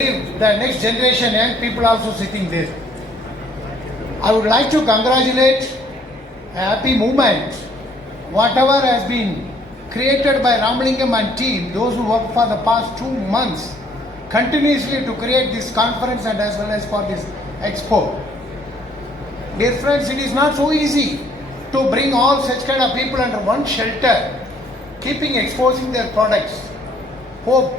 The next generation young people also sitting there. I would like to congratulate a happy movement. Whatever has been created by Ramalingam and team, those who worked for the past 2 months continuously to create this conference and as well as for this expo. Dear friends, it is not so easy to bring all such kind of people under one shelter, keeping exposing their products. Hope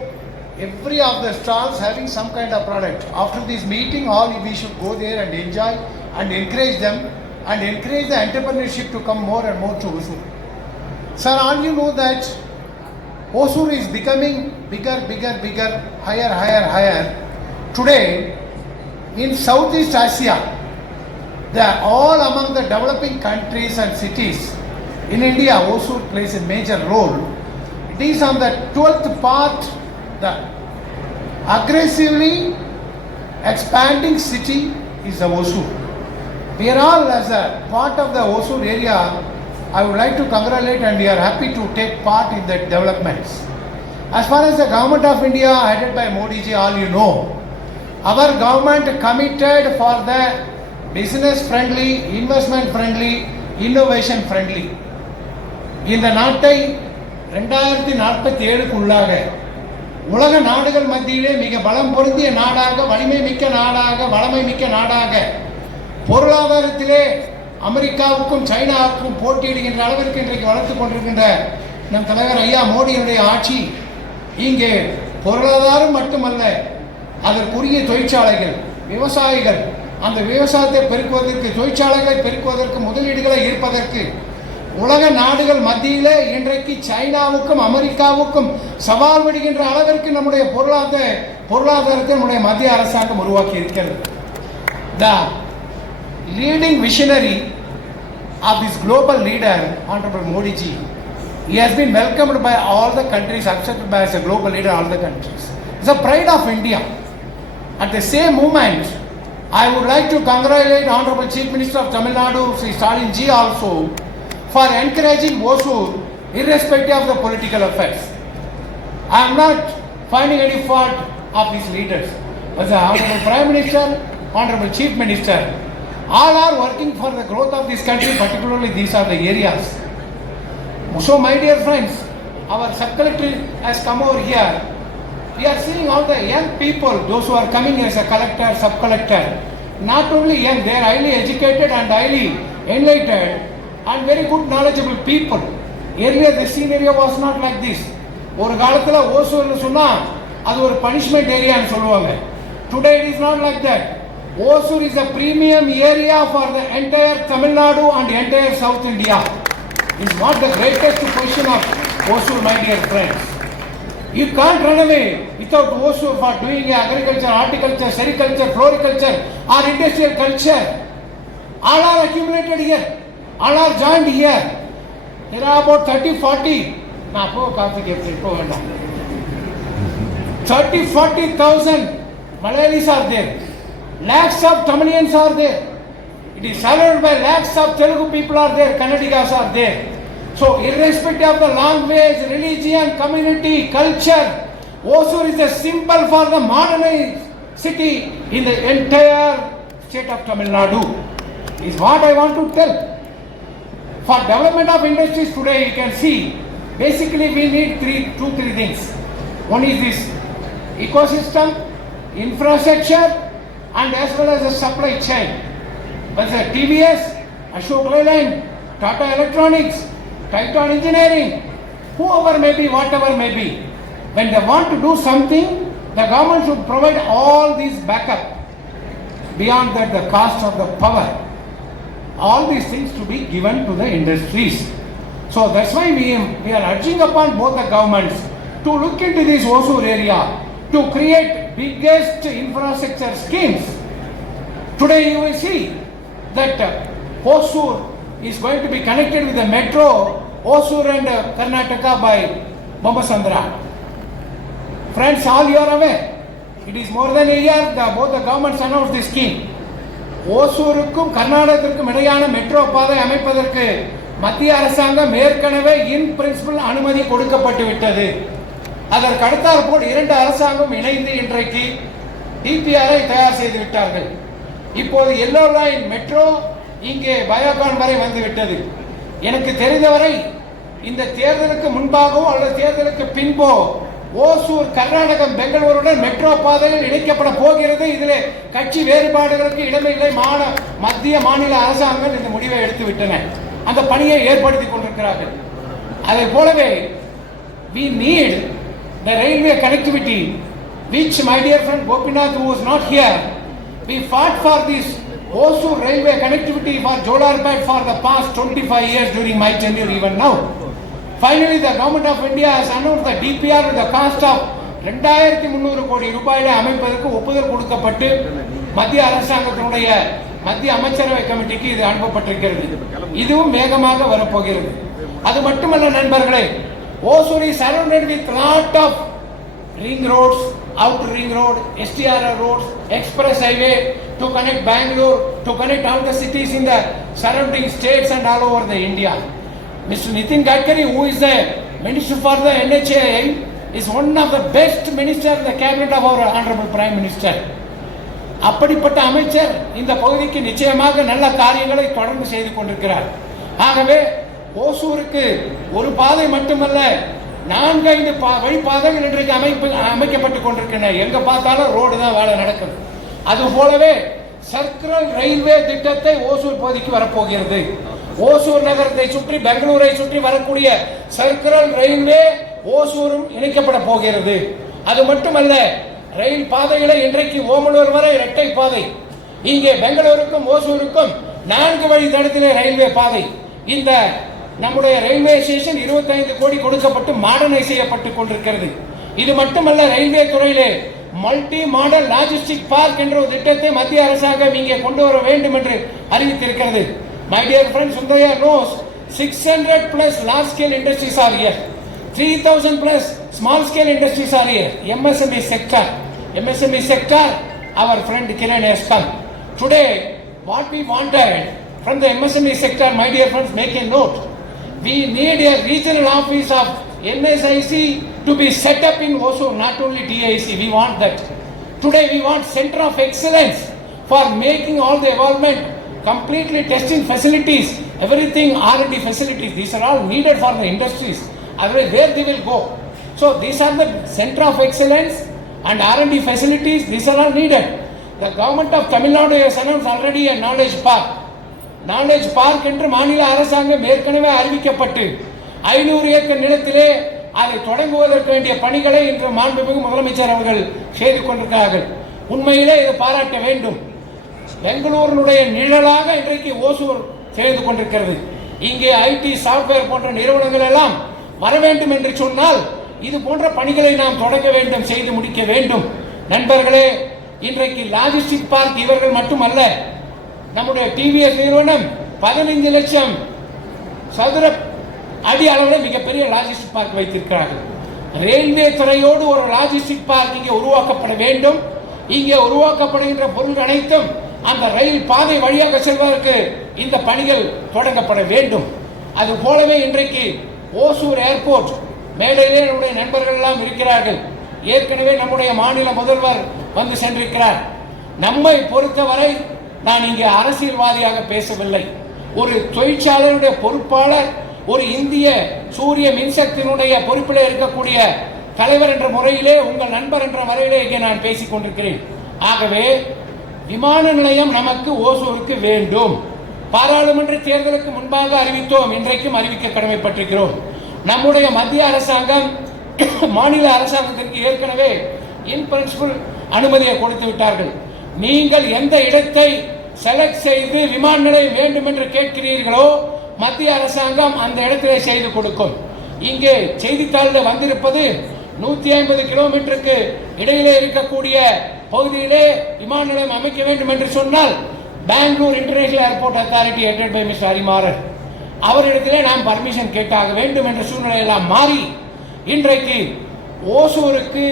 every of the stalls having some kind of product. After this meeting, all we should go there and enjoy and encourage them and encourage the entrepreneurship to come more and more to Hosur. Sir, all you know that Hosur is becoming bigger, higher. Today, in Southeast Asia, they are all among the developing countries and cities. In India, Hosur plays a major role. It is on the 12th path, the aggressively expanding city is the Hosur. We are all as a part of the Hosur area. I would like to congratulate and we are happy to take part in the developments. As far as the government of India headed by Modi ji, all you know, our government committed for the business friendly, investment friendly, innovation friendly. இந்த நாட்டை 2047க்குள்ளாக உலக நாடுகள் மத்தியிலே மிக பலம் பொருந்திய நாடாக, வலிமை மிக்க நாடாக, வளமை மிக்க நாடாக, பொருளாதாரத்திலே அமெரிக்காவுக்கும் சைனாவுக்கும் போட்டியிடுகின்ற அளவிற்கு இன்றைக்கு வளர்த்துக் கொண்டிருக்கின்ற நம் தலைவர் ஐயா மோடியினுடைய ஆட்சி இங்கே பொருளாதாரம் மட்டுமல்ல, அதற்குரிய தொழிற்சாலைகள், விவசாயிகள், அந்த விவசாயத்தை பெருக்குவதற்கு, தொழிற்சாலைகளை பெருக்குவதற்கு, முதலீடுகளை ஈர்ப்பதற்கு உலக நாடுகள் மத்தியிலே இன்றைக்கு சைனாவுக்கும் அமெரிக்காவுக்கும் சவால் விடுகின்ற அளவிற்கு நம்முடைய பொருளாதாரத்தை நம்முடைய மத்திய அரசாங்கம் உருவாக்கி இருக்கிறது. The leading visionary of this global leader, Honorable Modi ji, he has been welcomed by all the countries, accepted by as a global leader all the countries. It's a pride of India. At the same moment, I would like to congratulate Honorable Chief Minister of Tamil Nadu, Sri Stalin ji also, for encouraging Hosur irrespective of the political affairs. I am not finding any fault of these leaders. But the Honorable Prime Minister, Honorable Chief Minister, all are working for the growth of this country, particularly these are the areas. So my dear friends, our sub-collector has come over here. We are seeing all the young people, those who are coming as a collector, sub-collector. Not only young, they are highly educated and highly enlightened and very good knowledgeable people. Earlier the scenario was not like this. ஒரு காலத்துல ஓசூர்னு சொன்னா அது ஒரு punishment ஏரியான்னு சொல்லுவாங்க. Today it is not like that. Hosur is a premium area for the entire Tamil Nadu and entire South India. It's not the greatest position of Hosur, my dear friends. You can't run away without Hosur for doing agriculture, horticulture, sericulture, floriculture or industrial culture. All are accumulated here. All are joined here. There are about 30-40. Now, go coffee get 30-40,000 Malayalis are there. Lakhs of Tamilians are there. It is surrounded by lakhs of Telugu people are there. Kannadigas are there. So, irrespective of the language, religion, community, culture, Hosur is a symbol for the modernized city in the entire state of Tamil Nadu. Is what I want to tell. For development of industries today, you can see, basically we need two, three things. One is this ecosystem, infrastructure, and as well as the supply chain. But the TVS, Ashok Leyland, Tata Electronics, Titan Engineering, whoever may be, whatever may be, when they want to do something, the government should provide all these backup. Beyond that, the cost of the power. All these things to be given to the industries. So that's why we are urging upon both the governments to look into this Hosur area to create biggest infrastructure schemes. Today you will see that Hosur is going to be connected with the metro, Hosur and Karnataka by Bombasandra. Friends, all you are aware, it is more than a year both the governments announced this scheme. ஓசூருக்கும் கர்நாடகத்திற்கும் இடையான metro பாதை அமைப்பதற்கு மத்திய அரசாங்கம் ஏற்கனவே இன் principal அனுமதி கொடுக்கப்பட்டு விட்டது. அதற்கு அடுத்தாற்போல் இரண்டு அரசாங்கம் இணைந்து இன்றைக்கு டிபிஆரை தயார் செய்து விட்டார்கள். இப்போது எல்லோ லைன் மெட்ரோ இங்கே பயோகான் வரை வந்து விட்டது. எனக்கு தெரிந்தவரை இந்த தேர்தலுக்கு முன்பாகவோ அல்லது தேர்தலுக்கு பின்போ ஓசூர் கர்நாடகம் பெங்களூருடன் மெட்ரோ பாதையில் இணைக்கப்பட போகிறது. இதில் கட்சி வேறுபாடுகளுக்கு இடமில்லை. மத்திய மாநில அரசாங்கம் இந்த முடிவை எடுத்து விட்டன. அந்த பணியை ஏற்படுத்தி கொண்டிருக்கிறார்கள். அதை போலவே we need the railway connectivity, which my dear friend Gopinath, who was not here, we fought for this Osur railway connectivity for Jolarpet for the past 25 years during my tenure even now. Finally, the government of India has announced the DPR with the cost of 2300 கோடி ரூபாயில அமைப்பதற்கு ஒப்புதல் கொடுக்கப்பட்டு மத்திய அரசாங்கத்தினுடைய மத்திய அமைச்சரவை கமிட்டிக்கு இது அனுப்பப்பட்டிருக்கிறது. இதுவும் வேகமாக வரப்போகிறது. அது மட்டுமல்ல நண்பர்களே, Osur is surrounded with lot of ring roads, outer ring road, STRR roads, express highway to connect Bangalore, to connect all the cities in the surrounding states and all over the India. Mr. Nitin Gadkari, who is the Minister for the NHAI, is one of the best minister in the cabinet of our Honorable Prime Minister. அப்படிப்பட்ட அமைச்சர் இந்த பகுதிக்கு நிச்சயமாக நல்ல காரியங்களை தொடர்ந்து செய்து கொண்டிருக்கிறார். ஆகவே ஓசூருக்கு ஒரு பாதை மட்டுமல்ல, 4-5 வழிப்பாதைகள் இன்றைக்கு அமைக்கப்பட்டுக் கொண்டிருக்கின்றன. எங்க பார்த்தாலும் ரோடு தான் வேலை நடக்குது. அது போலவே சர்க்குலர் ரயில்வே திட்டத்தை ஓசூர் பகுதிக்கு வரப்போகிறது. ஓசூர் நகரத்தை சுற்றி பெங்களூரை சுற்றி வரக்கூடிய சர்க்குலர் ரயில்வே ஓசூரும் இணைக்கப்பட போகிறது. அது மட்டுமல்ல, ரயில் பாதைகளை இன்றைக்கு ஓமலூர் வரை இரட்டை பாதை, இங்கே பெங்களூருக்கும் ஓசூருக்கும் 4 வழி தடத்திலே ரயில்வே பாதை. இந்த நம்முடைய ரயில்வே ஸ்டேஷன் 25 கோடி கொடுக்கப்பட்டு மாடர்னைஸ் செய்யப்பட்டுக் கொண்டிருக்கிறது. இது மட்டுமல்ல, ரயில்வே துறையிலே மல்டி மாடல் லாஜிஸ்டிக் பார்க் என்ற ஒரு திட்டத்தை மத்திய அரசாங்கம் இங்கே கொண்டு வர வேண்டும் என்று அறிவித்திருக்கிறது. My dear friend Sundaraya knows 600 plus large scale industries are here. 3000 plus small scale industries are here. MSME sector, our friend Kiran has come. Today, what we wanted from the MSME sector, my dear friends, make a note. We need a regional office of NSIC to be set up in Osur, not only DIC. We want that. Today we want center of excellence for making all the involvement, completely testing facilities, everything R&D facilities. These are all needed for the industries. Otherwise, where they will go? So these are the center of excellence and R&D facilities. These are all needed. The government of Tamil Nadu has announced already a knowledge park என்று மாநில அரசாங்கம் ஏற்கனவே அறிவிக்கப்பட்டு 500 acre நிலத்திலே அதை தொடங்குவதற்கு வேண்டிய பணிகளை இன்று மாண்புமிகு முதலமைச்சர் அவர்கள் செய்து கொண்டிருக்கிறார்கள். உண்மையிலே இது பாராட்ட வேண்டும். பெங்களூருடைய நிழலாக இன்றைக்கு ஓசூர் செய்து கொண்டிருக்கிறது. இங்கே ஐடி சாப்ட்வேர் போன்ற நிறுவனங்கள் எல்லாம் வர வேண்டும் என்று சொன்னால் இது போன்ற பணிகளை நாம் தொடங்க வேண்டும், செய்து முடிக்க வேண்டும். நண்பர்களே, இன்றைக்கு லாஜிஸ்டிக் பார்க் இவர்கள் மட்டுமல்ல, நம்முடைய டிவிஎஸ் நிறுவனம் 15 லட்சம் சதுர அடி அளவில் மிகப்பெரிய லாஜிஸ்டிக் பார்க் வைத்திருக்கிறார்கள். ரயில்வே துறையோடு ஒரு லாஜிஸ்டிக் பார்க் இங்கே உருவாக்கப்பட வேண்டும். இங்கே உருவாக்கப்படுகின்ற பொருள் அனைத்தும் அந்த ரயில் பாதை வழியாக செல்வதற்கு இந்த பணிகள் தொடங்கப்பட வேண்டும். அது போலவே இன்றைக்கு ஓசூர் ஏர்போர்ட் மேடையிலே நம்முடைய நண்பர்கள் எல்லாம் இருக்கிறார்கள். ஏற்கனவே நம்முடைய மாநில முதல்வர் வந்து சென்றிருக்கிறார். நம்மை பொறுத்தவரை நான் இங்கே அரசியல்வாதியாக பேசவில்லை. ஒரு தொழிற்சாலையுடைய பொறுப்பாளர், ஒரு இந்திய சூரிய மின்சக்தியினுடைய பொறுப்பில் இருக்கக்கூடிய தலைவர் என்ற முறையிலே, உங்கள் நண்பர் என்ற முறையிலே இங்கே நான் பேசிக் கொண்டிருக்கிறேன். ஆகவே விமான நிலையம் நமக்கு ஓசூருக்கு வேண்டும். பாராளுமன்ற தேர்தலுக்கு முன்பாக அறிவித்தோம், இன்றைக்கும் அறிவிக்க கடமைப்பட்டிருக்கிறோம். நம்முடைய மத்திய அரசாங்கம் மாநில அரசாங்கத்திற்கு ஏற்கனவே இன் பிரின்சிபல் அனுமதியை கொடுத்து விட்டார்கள். நீங்கள் எந்த இடத்தை செலக்ட் செய்து விமான நிலையம் வேண்டும் என்று கேட்கிறீர்களோ மத்திய அரசாங்கம் அந்த இடத்திலே செய்து கொடுக்கும். இங்கே செய்தித்தாளில் வந்திருப்பது 150 கிலோமீட்டருக்கு இடையிலே இருக்கக்கூடிய பகுதியிலே விமான நிலையம் அமைக்க வேண்டும் என்று சொன்னால் Bengaluru international airport authority headed by mister Harimaran அவரிடத்திலே நாம் பர்மிஷன் கேட்டாக வேண்டும் என்ற சூழ்நிலை எல்லாம் மாறி இன்றைக்கு ஓசூருக்கு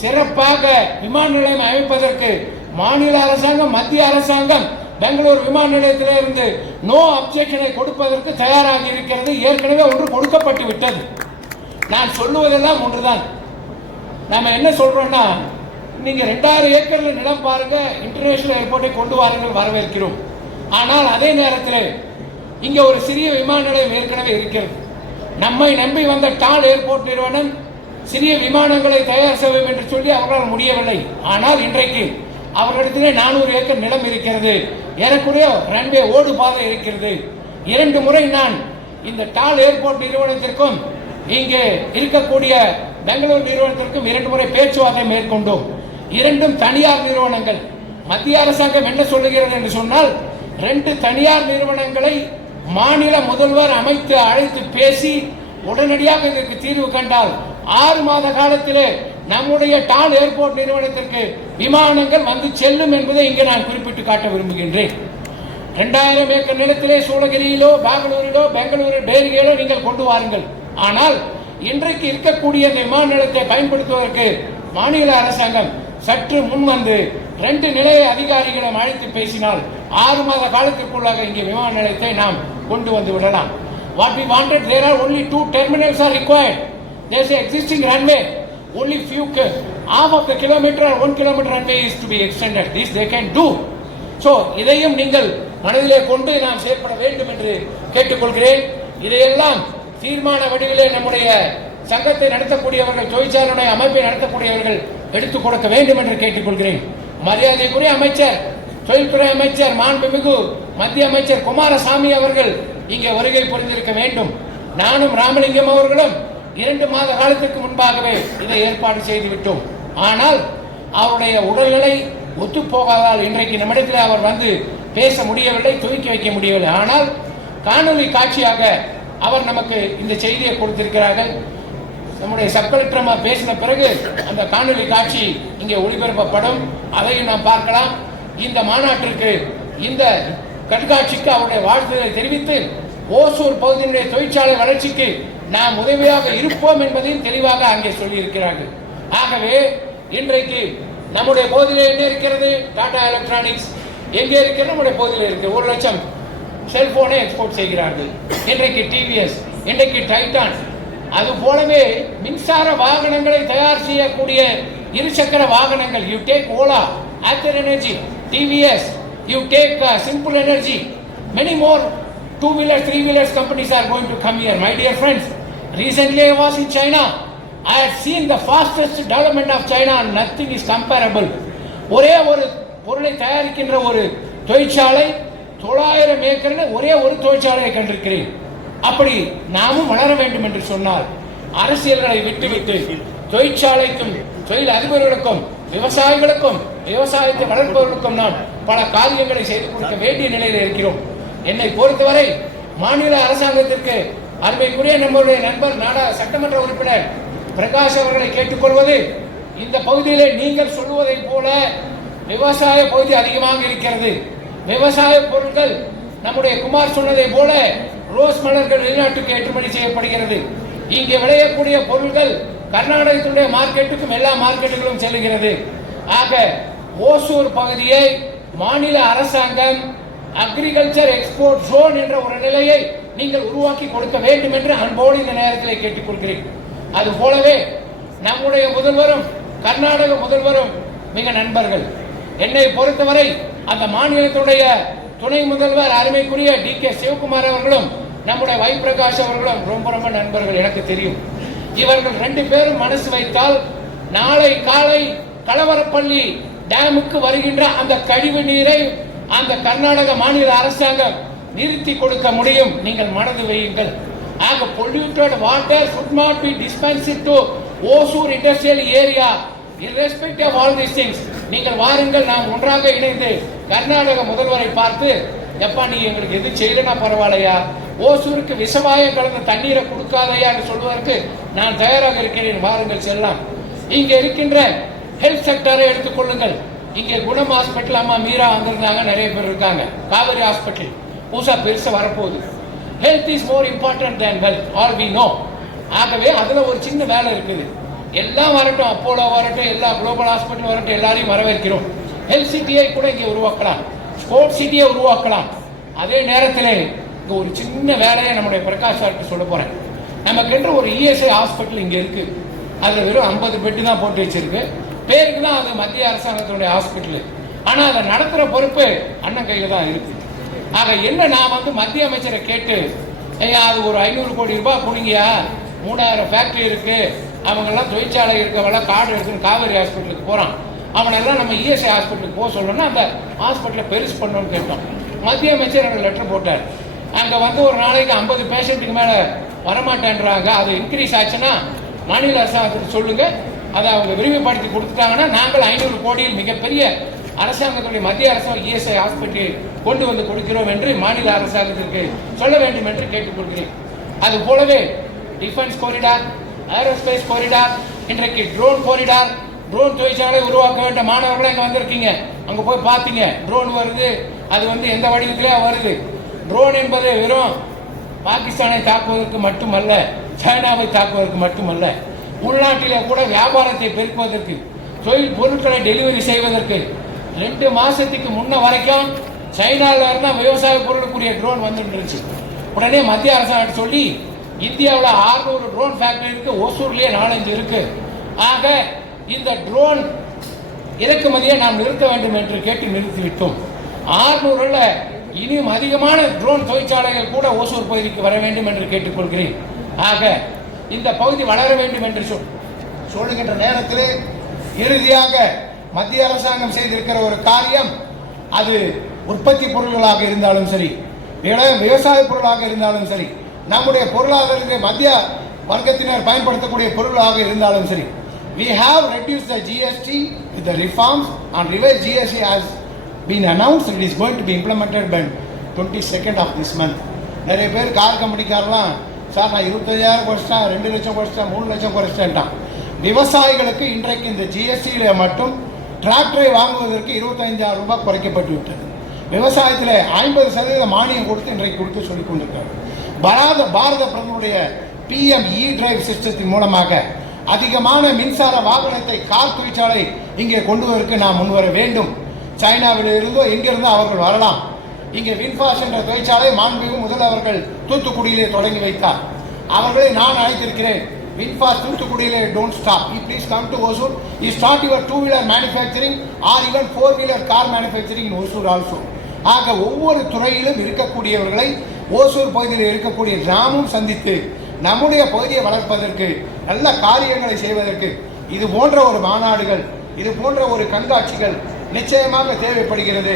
சிறப்பாக விமான நிலையம் அமைப்பதற்கு மாநில அரசாங்கம், மத்திய அரசாங்கம் பெங்களூர் விமான நிலையத்திலே இருந்து நோ அப்ஜெக்ஷனை கொடுப்பதற்கு தயாராக இருக்கிறது. ஏற்கனவே ஒன்று கொடுக்கப்பட்டு விட்டது. நான் சொல்லுவதெல்லாம் ஒன்றுதான். நாம என்ன சொல்றோம்னா, நீங்க 2000 ஏக்கர்ல நிலம் பாருங்க, இன்டர்நேஷனல் ஏர்போர்ட்டை கொண்டு வாருங்கள், வரவேற்கிறோம். ஆனால் அதே நேரத்தில் இங்க ஒரு சிறிய விமான நிலையம் ஏற்கனவே இருக்கிறது. நம்மை நம்பி வந்த டால் ஏர்போர்ட் நிறுவனம் சிறிய விமானங்களை தயார் செய்வோம் என்று சொல்லி அவர்களால் முடியவில்லை. ஆனால் இன்றைக்கு அவர்களிடத்திலே 400 ஏக்கர் நிலம் இருக்கிறது, ஏறக்குறைய ரன்வே ஓடு பாதை இருக்கிறது. 2 முறை நான் இந்த டால் ஏர்போர்ட் நிறுவனத்திற்கும் இங்கே இருக்கக்கூடிய பெங்களூர் நிறுவனத்திற்கும் 2 முறை பேச்சுவார்த்தை மேற்கொண்டோம். 2ம் தனியார் நிறுவனங்கள். மத்திய அரசாங்கம் என்ன சொல்லுகிறது என்று சொன்னால், 2 தனியார் நிறுவனங்களை மாநில முதல்வர் அமைத்து அழைத்து பேசி உடனடியாக இதற்கு தீர்வு கண்டால் 6 மாத காலத்திலே நம்முடைய டால் ஏர்போர்ட் நிறுவனத்திற்கு விமானங்கள் வந்து செல்லும் என்பதை இங்கே நான் குறிப்பிட்டு காட்ட விரும்புகின்றேன். 2000 ஏக்கர் நிலத்திலே சூளகிரியிலோ பெங்களூரிலோ பேரிகையிலோ நீங்கள் கொண்டு வாருங்கள். ஆனால் இன்றைக்கு இருக்கக்கூடிய இந்த விமான நிலையத்தை பயன்படுத்துவதற்கு மாநில அரசாங்கம் சற்று முன் வந்து 2 நிலைய அதிகாரிகளை அழைத்து பேசினால் 6 மாத காலத்திற்குள்ளாக இங்கே விமான நிலையத்தை நாம் கொண்டு வந்து விடலாம். What we wanted, there are only 2 terminals are required. There is an existing runway. Only half of the kilometer or 1 kilometer runway is to be extended. This they can do. So இதையும் நீங்கள் மனதிலே கொண்டு நாம் செயல்பட வேண்டும் என்று கேட்டுக்கொள்கிறேன். இதையெல்லாம் தீர்மான வடிவிலே நம்முடைய சங்கத்தை நடத்தக்கூடியவர்கள், தொழிற்சாலையுடைய அமைப்பை நடத்தக்கூடியவர்கள் எடுத்துக் கொடுக்க வேண்டும் என்று கேட்டுக்கொள்கிறேன். மரியாதைக்குரிய அமைச்சர், தொழில்துறை அமைச்சர், மாண்புமிகு மத்திய அமைச்சர் குமாரசாமி அவர்கள் இங்கே வருகை புரிந்திருக்க வேண்டும். நானும் ராமலிங்கம் அவர்களும் 2 மாத காலத்துக்கு முன்பாகவே இதை ஏற்பாடு செய்துவிட்டோம். ஆனால் அவருடைய உடல்நிலை ஒத்துப்போகாதால் இன்றைக்கு நம்மிடத்தில் அவர் வந்து பேச முடியவில்லை, துவக்கி வைக்க முடியவில்லை. ஆனால் காணொலி காட்சியாக அவர் நமக்கு இந்த செய்தியை கொடுத்திருக்கிறார்கள். நம்முடைய சப் கலெக்டர் பேசின பிறகு அந்த காணொலி காட்சி இங்கே ஒளிபரப்பப்படும், அதையும் நாம் பார்க்கலாம். இந்த மாநாட்டிற்கு, இந்த கண்காட்சிக்கு அவருடைய வாழ்த்துக்களை தெரிவித்து ஓசூர் பகுதியினுடைய தொழிற்சாலை வளர்ச்சிக்கு நாம் உதவியாக இருப்போம் என்பதையும் தெளிவாக அங்கே சொல்லி இருக்கிறார்கள். ஆகவே இன்றைக்கு நம்முடைய பகுதியில் என்ன இருக்கிறது? டாடா எலக்ட்ரானிக்ஸ் எங்கே இருக்கிறது? நம்முடைய பகுதியில் இருக்கு. 1 லட்சம் செல்போனை எக்ஸ்போர்ட் செய்கிறார்கள். இன்றைக்கு டிவிஎஸ், இன்றைக்கு டைட்டான், அது போலவே மின்சார வாகனங்களை தயார் செய்யக்கூடிய இருசக்கர வாகனங்கள். You take Ola, author energy, TVS, you take simple energy, many more 2-wheelers, 3-wheelers companies are going to come here. My dear friends, recently I was in China. I had seen the fastest development of China and nothing is comparable. ஒரே ஒரு பொருளை தயாரிக்கின்ற ஒரு தொழிற்சாலை 900 ஏக்கரில் ஒரே ஒரு தொழிற்சாலையை கண்டிருக்கிறேன். அப்படி நாமும் வளர வேண்டும் என்று சொன்னால் அரசியல்களை விட்டுவிட்டு தொழிற்சாலைக்கும், தொழில் அதிபர்களுக்கும், விவசாயிகளுக்கும், விவசாயத்தை வளர்ப்பவர்களுக்கும் நாம் பல காரியங்களை செய்து கொடுக்க வேண்டிய நிலையில் இருக்கிறோம். என்னை பொறுத்தவரை மாநில அரசாங்கத்திற்கு அருமைக்குரிய நம்முடைய நண்பர் சட்டமன்ற உறுப்பினர் பிரகாஷ் அவர்களை கேட்டுக்கொள்வது, இந்த பகுதியிலே நீங்கள் சொல்லுவதை போல விவசாய பகுதி அதிகமாக இருக்கிறது. விவசாய பொருட்கள் நம்முடைய குமார் சொன்னதை போல ரோஸ் மலர்கள் வெளிநாட்டுக்கு ஏற்றுமதி செய்யப்படுகிறது. இங்கே விளையக்கூடிய பொருட்கள் கர்நாடகத்தினுடைய மார்க்கெட்டுக்கும் எல்லா மார்க்கெட்டுகளும் செல்லுகிறது. ஆக ஓசூர் பகுதியை மாநில அரசாங்கம் அக்ரிகல்ச்சர் எக்ஸ்போர்ட் ஜோன் என்ற ஒரு நிலையை நீங்கள் உருவாக்கி கொடுக்க வேண்டும் என்று அன்போடு இந்த நேரத்தில் கேட்டுக்கொள்கிறேன். அது போலவே நம்முடைய முதல்வரும் கர்நாடக முதல்வரும் மிக நண்பர்கள். என்னை பொறுத்தவரை அந்த மாநிலத்துடைய துணை முதல்வர் அருமைக்குரிய DK சிவகுமார் அவர்களும் நம்முடைய வை பிரகாஷ் அவர்களும் ரொம்ப ரொம்ப நண்பர்கள், எனக்கு தெரியும். இவர்கள் 2 பேரும் மனசு வைத்தால் நாளை காலை கலவரப்பள்ளி டேமுக்கு வருகின்ற அந்த கழிவு நீரை அந்த கர்நாடக மாநில அரசாங்கம் நிறுத்தி கொடுக்க முடியும். நீங்கள் மனது வையுங்கள். ஆக polluted water should not be dispensed to Hosur industrial area irrespective of all these things. நீங்கள் வாருங்கள், நாம் ஒன்றாக இணைந்து கர்நாடக முதல்வரை பார்த்து, எப்பா நீ எங்களுக்கு எது செய்யலனா பரவாயில்லையா, ஓசூருக்கு விஷவாயம் கலந்த தண்ணீரை கொடுக்காதையா என்று சொல்வதற்கு நான் தயாராக இருக்கிறேன், வாருங்கள் செல்லலாம். இங்கே இருக்கின்ற ஹெல்த் செக்டரை எடுத்துக்கொள்ளுங்கள். இங்கே குணம் ஹாஸ்பிட்டல் அம்மா மீரா வந்திருந்தாங்க, நிறைய பேர் இருக்காங்க. காவேரி ஹாஸ்பிட்டல் புதுசா பெருசா வரப்போகுது. Health is more important than wealth, all we know. ஆகவே அதுல ஒரு சின்ன வேலை இருக்குது. எல்லாம் வரட்டும், அப்போலோ வரட்டும், எல்லா குளோபல் ஹாஸ்பிட்டல் வரட்டும், எல்லாரையும் வரவேற்கிறோம். ஹெல்த் சிட்டியை கூட இங்கே உருவாக்கலாம், ஸ்போர்ட்ஸ் சிட்டியை உருவாக்கலாம். அதே நேரத்தில் இங்கே ஒரு சின்ன வேலையை நம்முடைய பிரகாஷ் சார்ட்டு சொல்ல போறேன். நமக்கு என்று ஒரு ESI ஹாஸ்பிட்டல் இங்கே இருக்கு. அதில் வெறும் 50 பெட்டு தான் போட்டு வச்சிருக்கு. பேருக்கு தான் அது மத்திய அரசாங்கத்தினுடைய ஹாஸ்பிட்டலு. ஆனால் அதை நடத்துகிற பொறுப்பு அண்ணன் கையில் தான் இருக்குது. ஆக என்ன நான் வந்து மத்திய அமைச்சரை கேட்டு அது ஒரு 500 கோடி ரூபாய் கொடுங்கயா, 3000 ஃபேக்ட்ரி இருக்குது, அவங்கெல்லாம் தொழிற்சாலை இருக்கவெல்லாம் கார்டு எடுத்துன்னு காவேரி ஹாஸ்பிட்டலுக்கு போகிறான், அவனெல்லாம் நம்ம இஎஸ்ஐ ஹாஸ்பிட்டலுக்கு போக சொல்லணும்னா அந்த ஹாஸ்பிட்டலை பெருசு பண்ணணும்னு கேட்டோம். மத்திய அமைச்சர் எனக்கு லெட்டர் போட்டார். அங்கே வந்து ஒரு நாளைக்கு 50 பேஷண்ட்டுக்கு மேலே வரமாட்டேன்றாங்க. அது இன்க்ரீஸ் ஆச்சுன்னா மாநில அரசாங்கத்துக்கு சொல்லுங்கள், அதை அவங்க விரிவுபடுத்தி கொடுத்துட்டாங்கன்னா நாங்கள் 500 கோடியில் மிகப்பெரிய அரசாங்கத்துடைய மத்திய அரசாங்கம் இஎஸ்ஐ ஹாஸ்பிட்டல் கொண்டு வந்து கொடுக்கிறோம் என்று மாநில அரசாங்கத்திற்கு சொல்ல வேண்டும் என்று கேட்டுக்கொள்கிறேன். அது போலவே டிஃபென்ஸ் காரிடார், ஏரோஸ்பேஸ் காரிடார், இன்றைக்கு ட்ரோன் காரிடார், ட்ரோன் தொழிற்சாலை உருவாக்க வேண்டிய மாணவர்களே இங்கே வந்திருக்கீங்க. அங்கே போய் பார்த்தீங்க, ட்ரோன் வருது. அது வந்து எந்த வடிவத்திலே வருது. ட்ரோன் என்பது வெறும் பாகிஸ்தானை தாக்குவதற்கு மட்டுமல்ல, சைனாவை தாக்குவதற்கு மட்டுமல்ல, உள்நாட்டிலே கூட வியாபாரத்தை பெருக்குவதற்கு, தொழில் பொருட்களை டெலிவரி செய்வதற்கு 2 மாசத்துக்கு முன்ன வரைக்கும் சைனாவில் இருந்தால் விவசாய பொருளுக்குரிய ட்ரோன் வந்துருந்துச்சு. உடனே மத்திய அரசாங்கம் சொல்லி இந்தியாவில் 600 ட்ரோன் ஃபேக்டரி இருக்கு, ஓசூர்லேயே 4-5 இருக்கு. ஆக இந்த ட்ரோன் இறக்குமதியை நாம் நிறுத்த வேண்டும் என்று கேட்டு நிறுத்திவிட்டோம். 600ல் இனியும் அதிகமான ட்ரோன் தொழிற்சாலைகள் கூட ஓசூர் பகுதிக்கு வர வேண்டும் என்று கேட்டுக்கொள்கிறேன். ஆக இந்த பகுதி வளர வேண்டும் என்று சொல்லுகின்ற நேரத்தில் இறுதியாக மத்திய அரசாங்கம் செய்திருக்கிற ஒரு காரியம், அது உற்பத்தி பொருள்களாக இருந்தாலும் சரி, விவசாய பொருளாக இருந்தாலும் சரி, நம்முடைய பொருளாதாரத்தை மத்திய வர்க்கத்தினர் பயன்படுத்தக்கூடிய பொருளாக இருந்தாலும் சரி, we have reduced the GST with the reforms and revised GST has been announced. It is going to be implemented by 22nd of this month. நிறைய பேர் கார் கம்பெனிக்காரெல்லாம் சார் நான் 25,000 குறைச்சிட்டேன், 2 லட்சம் குறைச்சிட்டேன், 3 லட்சம் குறைச்சிட்டேன்ட்டான். விவசாயிகளுக்கு இன்றைக்கு இந்த ஜிஎஸ்டியில் மட்டும் டிராக்டரை வாங்குவதற்கு 25,000 ரூபாய் குறைக்கப்பட்டு விட்டது. விவசாயத்தில் 50% மானியம் கொடுத்து இன்றைக்கு கொடுத்து சொல்லிக் கொண்டிருக்கிறார். பாரத பிரதமருடைய PM E-Drive சிஸ்டத்தின் மூலமாக அதிகமான மின்சார வாகனத்தை கார் தொழிற்சாலை இங்கே கொண்டு வருவதற்கு நாம் முன்வர வேண்டும். சைனாவில் இருந்தோ எங்கிருந்தோ அவர்கள் வரலாம். இங்கே வின்ஃபாஸ் என்ற தொழிற்சாலை மாண்புமிகு முதல்வர்கள் தூத்துக்குடியிலே தொடங்கி வைத்தார். அவர்களை நான் அழைத்திருக்கிறேன். வின்ஃபாஸ் தூத்துக்குடியிலே don't stop, you please come to Hosur, you start your two wheeler manufacturing or even four wheeler car manufacturing in Hosur also. ஆக ஒவ்வொரு துறையிலும் இருக்கக்கூடியவர்களை ஓசூர் பகுதியில் இருக்கக்கூடிய நாமும் சந்தித்து நம்முடைய பகுதியை வளர்ப்பதற்கு, நல்ல காரியங்களை செய்வதற்கு இது போன்ற ஒரு மாநாடுகள், இது போன்ற ஒரு கண்காட்சிகள் நிச்சயமாக தேவைப்படுகிறது.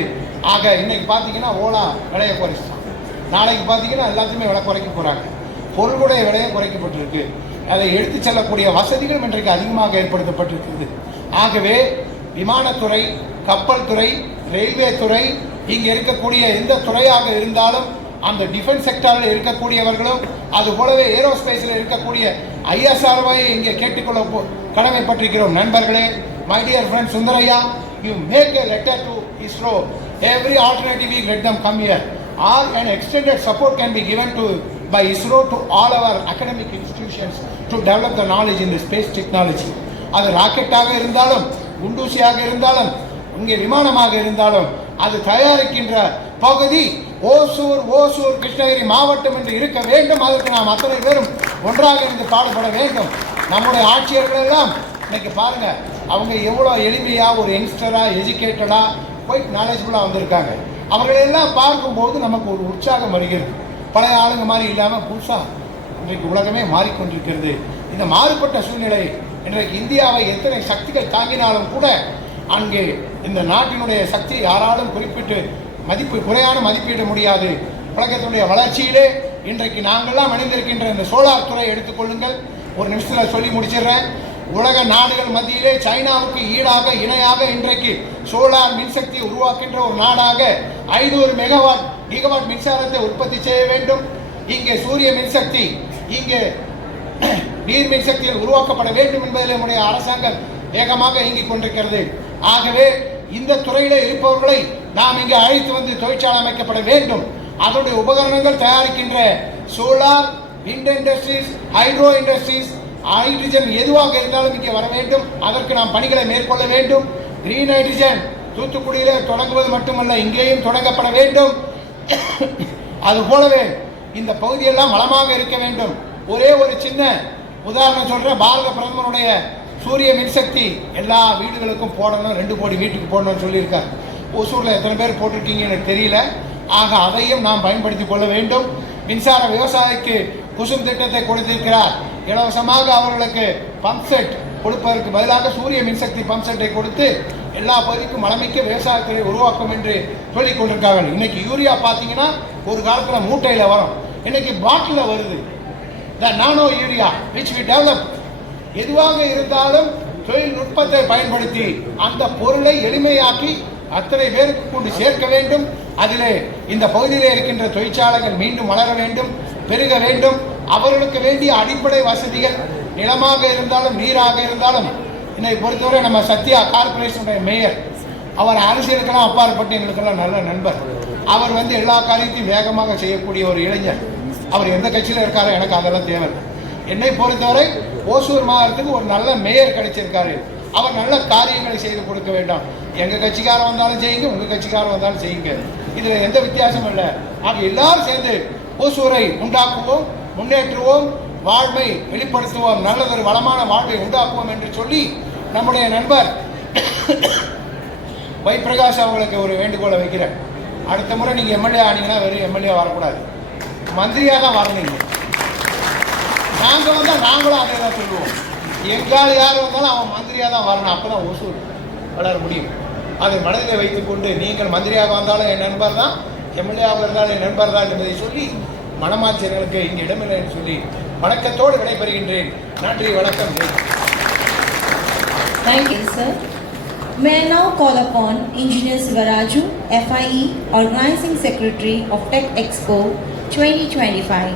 ஆக இன்னைக்கு பார்த்தீங்கன்னா ஓலா விலையை குறைச்சிட்டான், நாளைக்கு பார்த்தீங்கன்னா எல்லாத்தையுமே விலை குறைக்க போகிறாங்க, பொருளுடைய விலையை குறைக்கப்பட்டிருக்கு, அதை எடுத்து செல்லக்கூடிய வசதிகளும் இன்றைக்கு அதிகமாக ஏற்படுத்தப்பட்டிருக்கிறது. ஆகவே விமானத்துறை, கப்பல் துறை, ரயில்வே துறை, இங்கே இருக்கக்கூடிய எந்த துறையாக இருந்தாலும் அந்த டிஃபென்ஸ் செக்டாரில் இருக்கக்கூடியவர்களும் அதுபோலவே ஏரோஸ்பேஸில் இருக்கக்கூடிய ISROவை இங்கே கேட்டுக்கொள்ள கடமைப்பட்டிருக்கிறோம். நண்பர்களே, my dear friend Sundaraiah, you make a letter to ISRO. Every alternative week let them come here. All an extended support can be given to by ISRO to all our academic institutions to develop the knowledge in the space technology. அது ராக்கெட்டாக இருந்தாலும், குண்டூசியாக இருந்தாலும், இங்கே விமானமாக இருந்தாலும், அது தயாரிக்கின்ற பகுதி ஓசூர் கிருஷ்ணகிரி மாவட்டம் என்று இருக்க வேண்டும். அதற்கு நாம் அத்தனை பேரும் ஒன்றாக இருந்து பாடுபட வேண்டும். நம்முடைய ஆட்சியர்கள் எல்லாம் இன்னைக்கு பாருங்க, அவங்க எவ்வளோ எளிமையாக ஒரு யங்ஸ்டராக, எஜுகேட்டடாக, குவைட் நாலேஜபுளாக வந்திருக்காங்க. அவர்களெல்லாம் பார்க்கும்போது நமக்கு ஒரு உற்சாகம் வருகிறது. பழைய ஆளுங்க மாதிரி இல்லாமல் புதுசாக இன்றைக்கு உலகமே மாறிக்கொண்டிருக்கிறது. இந்த மாறுபட்ட சூழ்நிலை இன்றைக்கு இந்தியாவை எத்தனை சக்திகள் தாங்கினாலும் கூட அங்கே இந்த நாட்டினுடைய சக்தி யாராலும் குறிப்பிட்டு குறையான மதிப்பிட முடியாது. உலகத்தினுடைய வளர்ச்சியிலே இன்றைக்கு நாங்கள்லாம் அணிந்திருக்கின்ற இந்த சோலார் துறை எடுத்துக்கொள்ளுங்கள். ஒரு நிமிஷத்தில் சொல்லி முடிச்சிடுறேன். உலக நாடுகள் மத்தியிலே சைனாவுக்கு ஈடாக இணையாக இன்றைக்கு சோலார் மின்சக்தியை உருவாக்கின்ற ஒரு நாடாக 500 கிகாவாட் மின்சாரத்தை உற்பத்தி செய்ய வேண்டும். இங்கே சூரிய மின்சக்தி, இங்கே நீர் மின்சக்தியில் உருவாக்கப்பட வேண்டும் என்பதில் நம்முடைய அரசாங்கம் வேகமாக இயங்கிக் கொண்டிருக்கிறது. ஆகவே இந்த துறையில இருப்பவர்களை நாம் இங்கே அழைத்து வந்து தொழிற்சாலை அமைக்கப்பட வேண்டும். அதனுடைய உபகரணங்கள் தயாரிக்கின்ற solar, wind industries, hydro industries, hydrogen எதுவாக இருந்தாலும் இங்கே வர வேண்டும். அதற்கு நாம் பணிகளை மேற்கொள்ள வேண்டும். கிரீன் ஹைட்ரஜன் தூத்துக்குடியில தொடங்குவது மட்டுமல்ல, இங்கேயும் தொடங்கப்பட வேண்டும். அதுபோலவே இந்த பகுதியெல்லாம் வளமாக இருக்க வேண்டும். ஒரே ஒரு சின்ன உதாரணம் சொல்றேன். பாரத பிரதமருடைய சூரிய மின்சக்தி எல்லா வீடுகளுக்கும் போடணும், 2 கோடி வீட்டுக்கு போடணும்னு சொல்லியிருக்காங்க. ஓசூரில் எத்தனை பேர் போட்டிருக்கீங்கன்னு எனக்கு தெரியல. ஆக அதையும் நாம் பயன்படுத்தி கொள்ள வேண்டும். மின்சார விவசாயிக்கு குசும் திட்டத்தை கொடுத்திருக்கிறார். இலவசமாக அவர்களுக்கு பம்ப் செட் கொடுப்பதற்கு பதிலாக சூரிய மின்சக்தி பம்ப் செட்டை கொடுத்து எல்லா பகுதிக்கும் வளமிக்க விவசாயத்தை உருவாக்கும் என்று சொல்லிக் கொண்டிருக்கார்கள். இன்னைக்கு யூரியா பார்த்தீங்கன்னா ஒரு காலத்தில் மூட்டையில் வரும், இன்னைக்கு பாட்டிலில் வருது. The nano urea which we develop. எதுவாக இருந்தாலும் தொழில்நுட்பத்தை பயன்படுத்தி அந்த பொருளை எளிமையாக்கி அத்தனை பேருக்கு கொண்டு சேர்க்க வேண்டும். அதிலே இந்த பகுதியில் இருக்கின்ற தொழிற்சாலைகள் மீண்டும் வளர வேண்டும், பெருக வேண்டும். அவர்களுக்கு வேண்டிய அடிப்படை வசதிகள் நிலமாக இருந்தாலும் நீராக இருந்தாலும். இன்னைக்கு பொறுத்தவரை நம்ம சத்யா கார்பரேஷனுடைய மேயர், அவர் அரசியலுக்கெல்லாம் அப்பாற்பட்டு எங்களுக்கெல்லாம் நல்ல நண்பர். அவர் எல்லா காரியத்தையும் வேகமாக செய்யக்கூடிய ஒரு இளைஞர். அவர் எந்த கட்சியில் இருக்காரோ எனக்கு அதெல்லாம் தேவை. என்னை பொறுத்தவரை ஓசூர் மாவட்டத்துக்கு ஒரு நல்ல மேயர் கிடைச்சிருக்காரு. அவர் நல்ல காரியங்களை செய்து கொடுக்க வேண்டாம். எங்கள் கட்சிக்காரன் வந்தாலும் செய்யுங்க, உங்கள் கட்சிக்காரன் வந்தாலும் செய்யுங்க, இதில் எந்த வித்தியாசமும் இல்லை. ஆக எல்லாரும் சேர்ந்து ஓசூரை உண்டாக்குவோம், முன்னேற்றுவோம், வாழ்வை வெளிப்படுத்துவோம், நல்லதொரு வளமான வாழ்வை உண்டாக்குவோம் என்று சொல்லி நம்முடைய நண்பர் வை பிரகாஷ் அவர்களுக்கு ஒரு வேண்டுகோளை வைக்கிறேன். அடுத்த முறை நீங்கள் எம்எல்ஏ ஆனீங்கன்னா வெறும் எம்எல்ஏ வரக்கூடாது, மந்திரியாக தான் வரணுங்க. நாங்கள் வந்தால் நாங்களும் அதே தான் சொல்லுவோம். எங்கால் யார் வந்தாலும் அவன் மந்திரியாக தான் வரணும், அப்போ தான் ஓசூர் வளர முடியும். அதை மனதில் வைத்துக்கொண்டு நீங்கள் மந்திரியாக வந்தாலும் என் நண்பர் தான், எம்எல்ஏவாக இருந்தாலும் என் நண்பர் தான் என்பதை சொல்லி மனமாச்சர்களுக்கு இங்கே இடமில்லை என்று சொல்லி வணக்கத்தோடு விடைபெறுகின்றேன். நன்றி, வணக்கம். Thank you, sir. May I now call upon Engineer Sivaraju, FIE, Organizing Secretary of Tech Expo 2025.